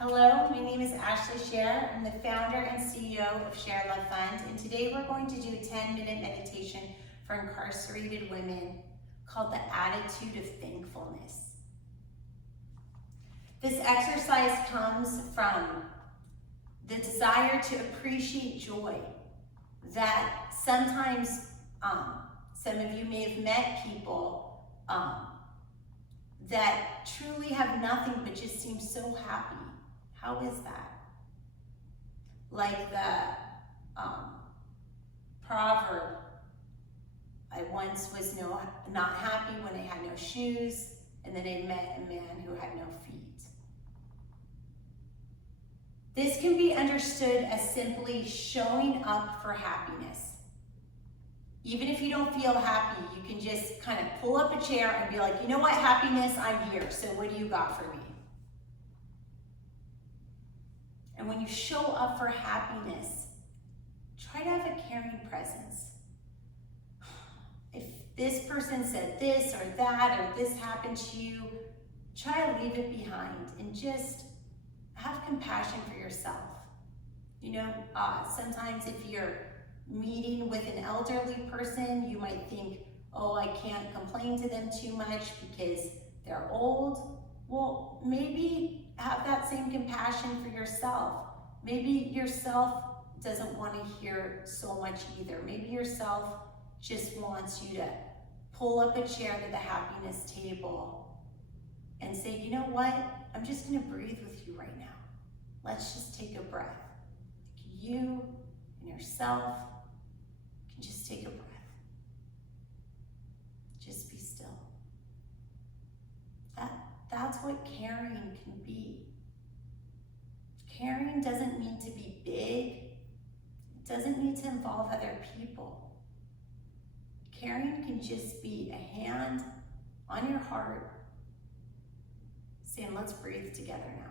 Hello, my name is Ashley Scher. I'm the founder and CEO of Share Love Fund, and today we're going to do a 10-minute meditation for incarcerated women called the Attitude of Thankfulness. This exercise comes from the desire to appreciate joy, that sometimes some of you may have met people that truly have nothing but just seem so happy. How is that? Like the proverb, I once was not happy when I had no shoes, and then I met a man who had no feet. This can be understood as simply showing up for happiness. Even if you don't feel happy, you can just kind of pull up a chair and be like, you know what, happiness, I'm here, so what do you got for me? And when you show up for happiness, try to have a caring presence. If this person said this or that, or this happened to you, try to leave it behind and just have compassion for yourself. You know, sometimes if you're meeting with an elderly person, you might think, oh, I can't complain to them too much because they're old. Well, maybe have that same compassion for yourself. Maybe yourself doesn't want to hear so much either. Maybe yourself just wants you to pull up a chair to the happiness table and say, you know what? I'm just going to breathe with you right now. Let's just take a breath. You and yourself can just take a breath. Just be still. That's what caring can be. Caring doesn't need to be big. It doesn't need to involve other people. Caring can just be a hand on your heart saying, let's breathe together now.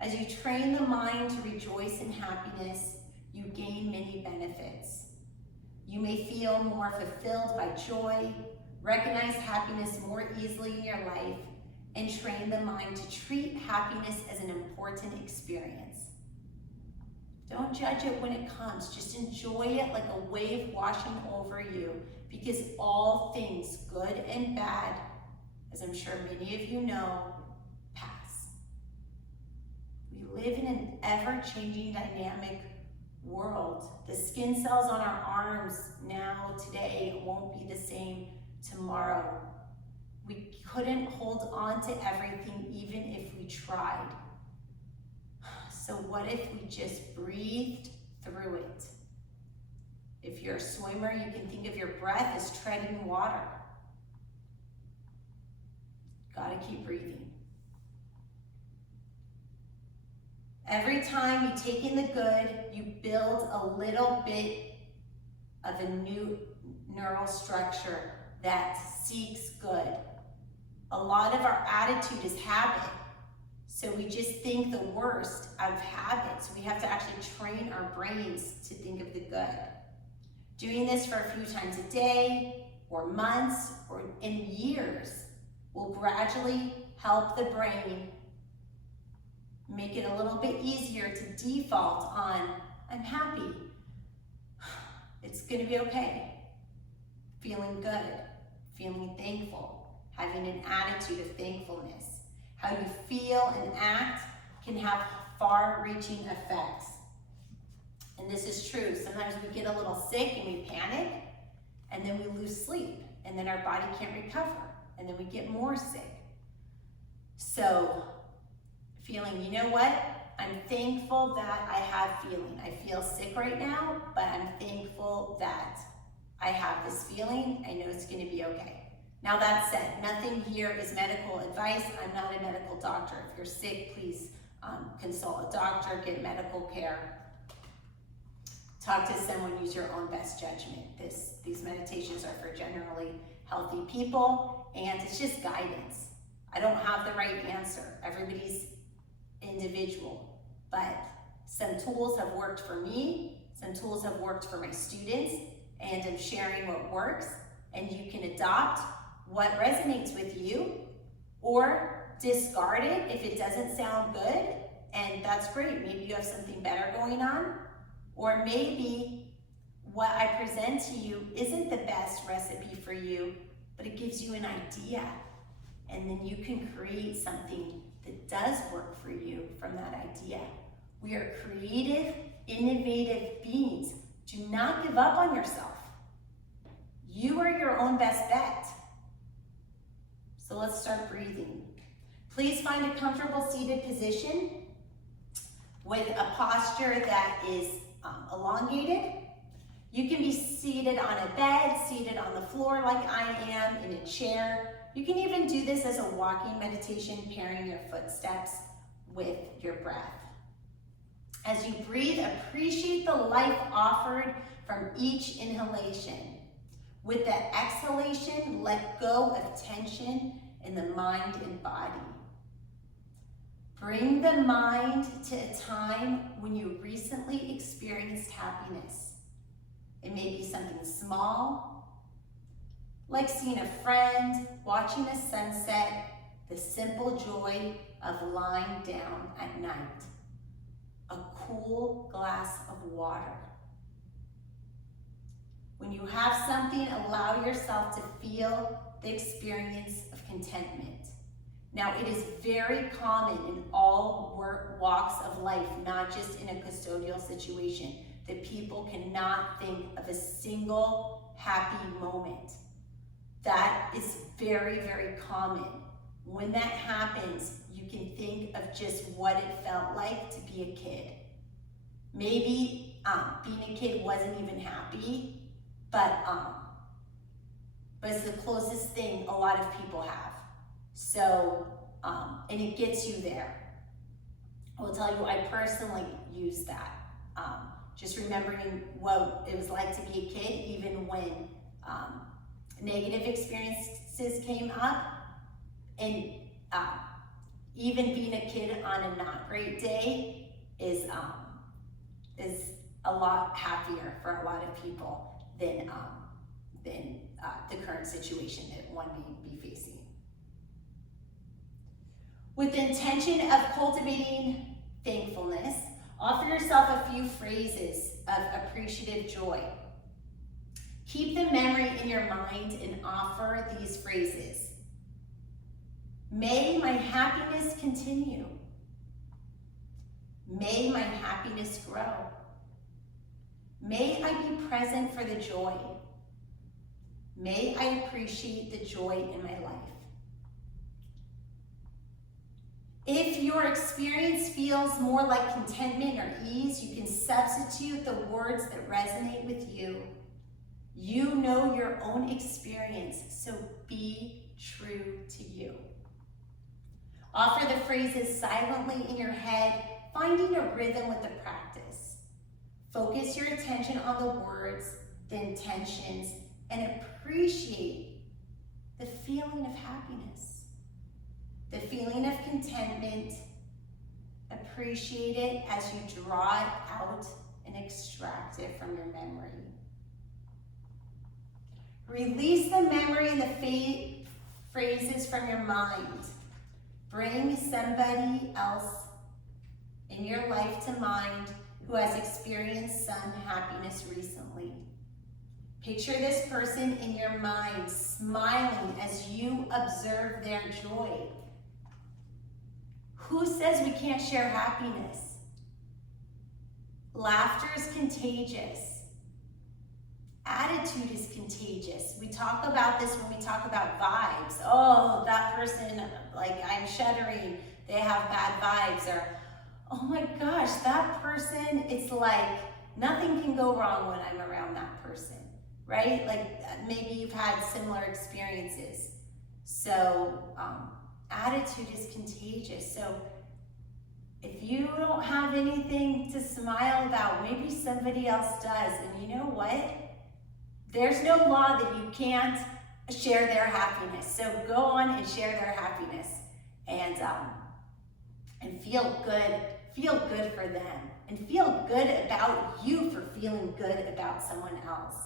As you train the mind to rejoice in happiness, you gain many benefits. You may feel more fulfilled by joy, recognize happiness more easily in your life, and train the mind to treat happiness as an important experience. Don't judge it when it comes. Just enjoy it like a wave washing over you, because all things, good and bad, as I'm sure many of you know, pass. We live in an ever-changing, dynamic world. The skin cells on our arms now, today, won't be the same tomorrow. We couldn't hold on to everything even if we tried. So what if we just breathed through it? If you're a swimmer, you can think of your breath as treading water. Gotta keep breathing. Every time you take in the good, you build a little bit of a new neural structure that seeks good. A lot of our attitude is habit. So we just think the worst out of habit. So we have to actually train our brains to think of the good. Doing this for a few times a day, or months, or in years, will gradually help the brain make it a little bit easier to default on, I'm happy. It's gonna be okay. Feeling good, feeling thankful, having an attitude of thankfulness. How you feel and act can have far-reaching effects. And this is true. Sometimes we get a little sick and we panic, and then we lose sleep, and then our body can't recover, and then we get more sick. So, feeling, you know what? I'm thankful that I have feeling. I feel sick right now, but I'm thankful that I have this feeling. I know it's going to be okay. Now that said, nothing here is medical advice. I'm not a medical doctor. If you're sick, please consult a doctor, get medical care. Talk to someone, use your own best judgment. These meditations are for generally healthy people, and it's just guidance. I don't have the right answer. Everybody's individual, but some tools have worked for me, some tools have worked for my students, and I'm sharing what works, and you can adopt what resonates with you, or discard it if it doesn't sound good, and that's great. Maybe you have something better going on, or maybe what I present to you isn't the best recipe for you, but it gives you an idea, and then you can create something that does work for you from that idea. We are creative, innovative beings. Do not give up on yourself. You are your own best bet. So let's start breathing. Please find a comfortable seated position with a posture that is elongated. You can be seated on a bed, seated on the floor like I am, in a chair. You can even do this as a walking meditation, pairing your footsteps with your breath. As you breathe, appreciate the life offered from each inhalation. With the exhalation, let go of tension in the mind and body. Bring the mind to a time when you recently experienced happiness. It may be something small, like seeing a friend, watching a sunset, the simple joy of lying down at night, a cool glass of water. When you have something, allow yourself to feel the experience of contentment. Now, it is very common in all walks of life, not just in a custodial situation, that people cannot think of a single happy moment. That is very, very common. When that happens, you can think of just what it felt like to be a kid. Maybe being a kid wasn't even happy, but it's the closest thing a lot of people have. So, and it gets you there. I will tell you, I personally use that. Just remembering what it was like to be a kid, even when negative experiences came up, and even being a kid on a not great day is a lot happier for a lot of people than the current situation that one may be facing. With the intention of cultivating thankfulness, offer yourself a few phrases of appreciative joy. Keep the memory in your mind and offer these phrases. May my happiness continue. May my happiness grow. May I be present for the joy. May I appreciate the joy in my life. If your experience feels more like contentment or ease, you can substitute the words that resonate with you. You know your own experience, so be true to you. Offer the phrases silently in your head, finding a rhythm with the practice. Focus your attention on the words, the intentions, and appreciate the feeling of happiness, the feeling of contentment. Appreciate it as you draw it out and extract it from your memory. Release the memory and the phrases from your mind. Bring somebody else in your life to mind who has experienced some happiness recently. Picture this person in your mind smiling as you observe their joy. Who says we can't share happiness? Laughter is contagious. Attitude is contagious. We talk about this when we talk about vibes. Oh, that person, like, I'm shuddering, they have bad vibes. Or, oh my gosh, that person, it's like nothing can go wrong when I'm around that person, right? Like maybe you've had similar experiences. So attitude is contagious. So if you don't have anything to smile about, maybe somebody else does. And you know what? There's no law that you can't share their happiness. So go on and share their happiness and feel good. Feel good for them and feel good about you for feeling good about someone else.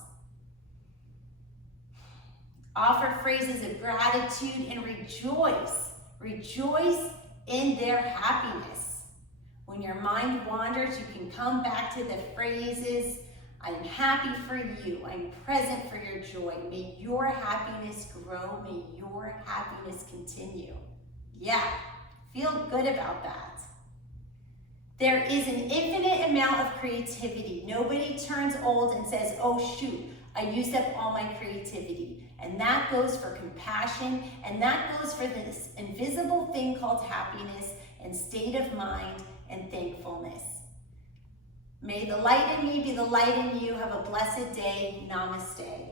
Offer phrases of gratitude and rejoice. Rejoice in their happiness. When your mind wanders, you can come back to the phrases, I'm happy for you, I'm present for your joy. May your happiness grow, may your happiness continue. Yeah, feel good about that. There is an infinite amount of creativity. Nobody turns old and says, oh shoot, I used up all my creativity. And that goes for compassion, and that goes for this invisible thing called happiness and state of mind and thankfulness. May the light in me be the light in you. Have a blessed day. Namaste.